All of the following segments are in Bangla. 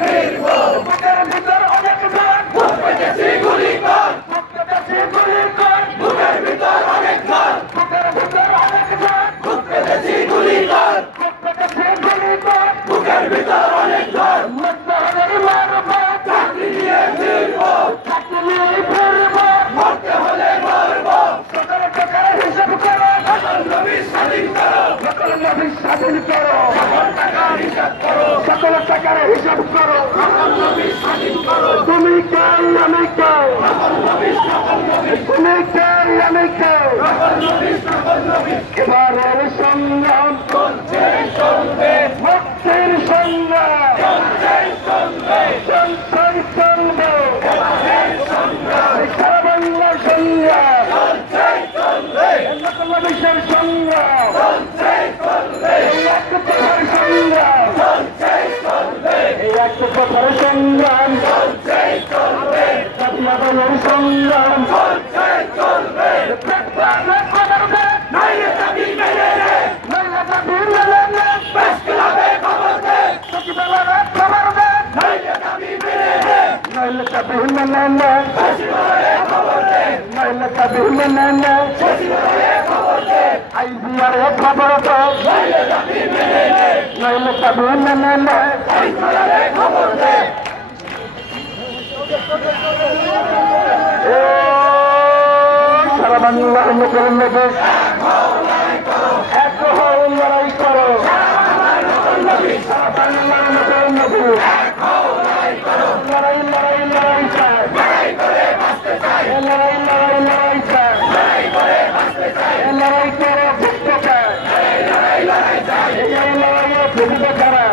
ফিরবো বুকের ভিতর অনেক ঝড় বুক পেতেছি গুলি কর বুক পেতেছি গুলি কর বুকের ভিতর অনেক ঝড় বুকের ভিতর অনেক ঝড় বুক পেতেছি গুলি কর বুক পেতেছি গুলি কর বুকের ভিতর অনেক ঝড় মরতে হলে মরবো চাকরি নিয়ে ফিরবো চাকরি নিয়ে ফিরবো মরতে হলে মরবো সকল টাকার হিসাব করো সকল নবী স্বাধীন করো সকল নবী স্বাধীন করো সকল টাকার হিসাব করো সকল টাকার হিসাব করো সকল নবী স্বাধীন করো তুমি কে আমি কে সকল নবী তুমি কে আমি কে সকল নবী এবারের সংগ্রাম চলছে চলবে মুক্তির সংগ্রাম চলছে চলবে চলছে চলবে এবারের সংগ্রাম সারা বাংলার সংগ্রাম চলছে চলবে বাংলাদেশের সংগ্রাম চলছে চলবে এক কথার সংগ্রাম চলছে চলবে এক কথার সংগ্রাম চলছে চলবে আপনাদের সংগ্রাম চলছে চলবে নাইলে দাবি মেনে নে নাইলে দাবি মেনে নে প্রেস ক্লাবে খবর দে সচিবালয়ে খবর দে নাইলে দাবি মেনে নে নাইলে দাবি মেনে নে সচিবালয়ে খবর দে নাইলে দাবি মেনে নে সচিবালয়ে খবর দে আইবিআর খবর দে নাইলে দাবি মেনে নে নাইলে দাবি মেনে নে সচিবালয়ে খবর দে সারা বাংলার নতুন নবী এক হও লড়াই করো সারা বাংলার নতুন নবী লড়াই লড়াই লড়াই চাই লড়াই করে বাঁচতে চাই লড়াই লড়াই লড়াই চাই লড়াই করে বাঁচতে চাই লড়াই করে ভুগতে চাই লড়াই লড়াই চাই এই লড়াইয়ে ভুগতে ছাড়া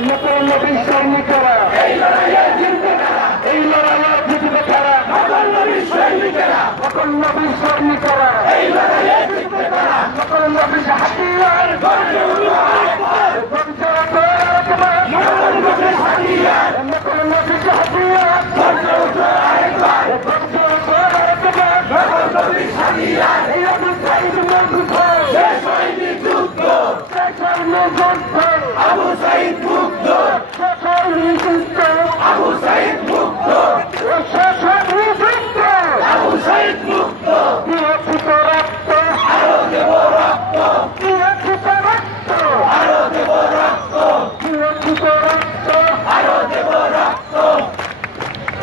নতুন নবী সৈনিকেরা এই লড়াইয়ে জিতবে তারা এই লড়াইয়ে জিতবে তারা নতুন নবী সৈনিকেরা নতুন নবী সৈনিকেরা এই লড়াইয়ে জিতবে তারা নতুন নবী হাতিয়ার গর্জে উঠো আরেকবার গর্জে উঠো আরেকবার নতুন নবী হাতিয়ার নতুন নবী হাতিয়ার গর্জে উঠো আরেকবার গর্জে উঠো আরেকবার নতুন নবী হাতিয়ার এই আবু সাইদ মুক্ত শেষ হয়নি যুদ্ধ শেষ হয়নি যুদ্ধ আবু সাইদ মুক্ত শেষ হয়নি যুদ্ধ আবু সাইদ মুক্ত শেষ হয়নি যুদ্ধ আবু সাইদ মুক্ত দিয়েছিত রক্ত আরো দেব রক্ত দিয়েছিত রক্ত আরো দেব রক্ত দিয়েছিত রক্ত আরো দেব রক্ত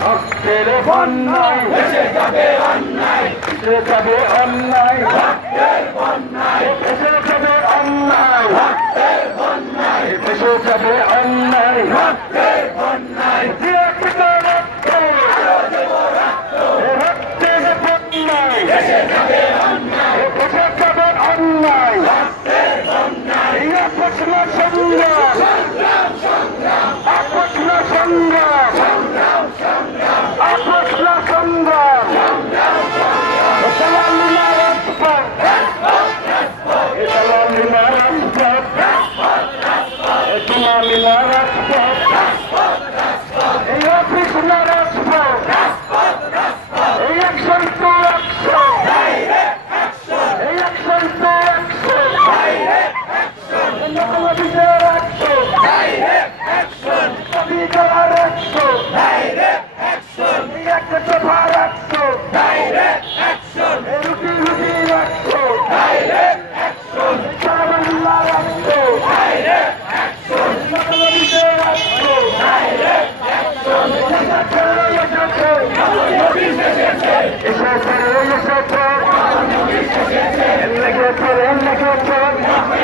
রক্তের বন্যায় ভেসে যাবে অন্যায় ভেসে যাবে অন্যায় রক্তের বন্যায় ভেসে যাবে অন্যায় রক্তের বন্যায় ভেসে যাবে অন্যায় রক্তের বন্যায় দিয়েছিত রক্ত আরো দেব রক্ত রক্তের বন্যায় ভেসে যাবে অন্যায় ভেসে যাবে অন্যায় রক্তের বন্যায় আপসনা সংগ্রাম সংগ্রাম সংগ্রাম আপসনা সংগ্রাম সংগ্রাম সংগ্রাম আপসনা সংগ্রাম সংগ্রাম সংগ্রাম সালামিনা রাজপথ রাজপথ রাজপথ সালামিনা রাজপথ রাজপথ রাজপথ সালামিনা রাজপথ রাজপথ রাজপথ এই আপসনা রাজপথ রাজপথ রাজপথ এই action to action direct action এই action to action direct action নবীদের অ্যাকশন ডাইরেক্ট অ্যাকশন নবীদের অ্যাকশন ডাইরেক্ট অ্যাকশন একটা ভারত ডাইরেক্ট অ্যাকশন রুটি রুটি অ্যাকশন ডাইরেক্ট অ্যাকশন সারা অ্যাকশন ডাইরেক্ট অ্যাকশন নবীদের অ্যাকশন ডাইরেক্ট অ্যাকশন নবী এসেছে এসেছে নবী এসেছে লেগেছে লেগেছে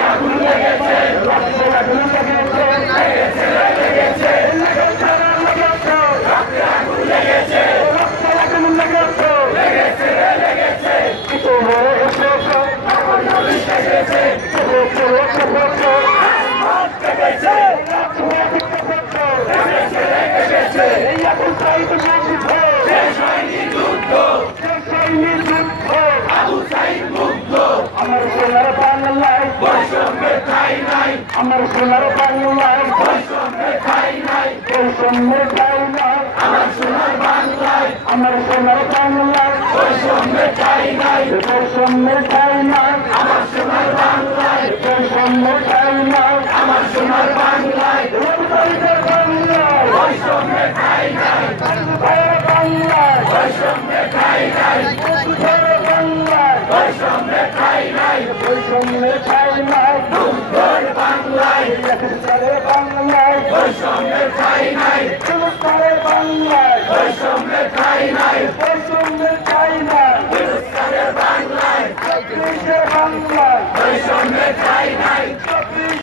আগুন লেগেছে রক্তে আগুন লেগেছে লেগেছে লেগেছে লেগেছে লেগেছে রক্তে আগুন লেগেছে রক্তে আগুন লেগেছে লেগেছে লেগেছে কিছু হয়ে এসেছে নবী এসেছে এসেছে এসেছে এসেছে এসেছে এই আগুন সাইড এসেছে শেষ হয়নি যুদ্ধ শেষ হয়নি যুদ্ধ আবু সাইদ মুক্ত আমার সোনার বাংলায় বৈষম্যের ঠাঁই নাই আমার সোনার বাংলায় বৈষম্যের ঠাঁই নাই বৈষম্যের ঠাঁই নাই আমার সোনার বাংলায় আমার সোনার বাংলায় বৈষম্যের ঠাঁই নাই বৈষম্যের ঠাঁই নাই আমার সোনার বাংলায় বৈষম্যের ঠাঁই নাই আমার সোনার বাংলায় বৈষম্যে ঠাই নাই বাংলায় বৈষম্যে ঠাই নাই বাংলায় বৈষম্যে ঠাই নাই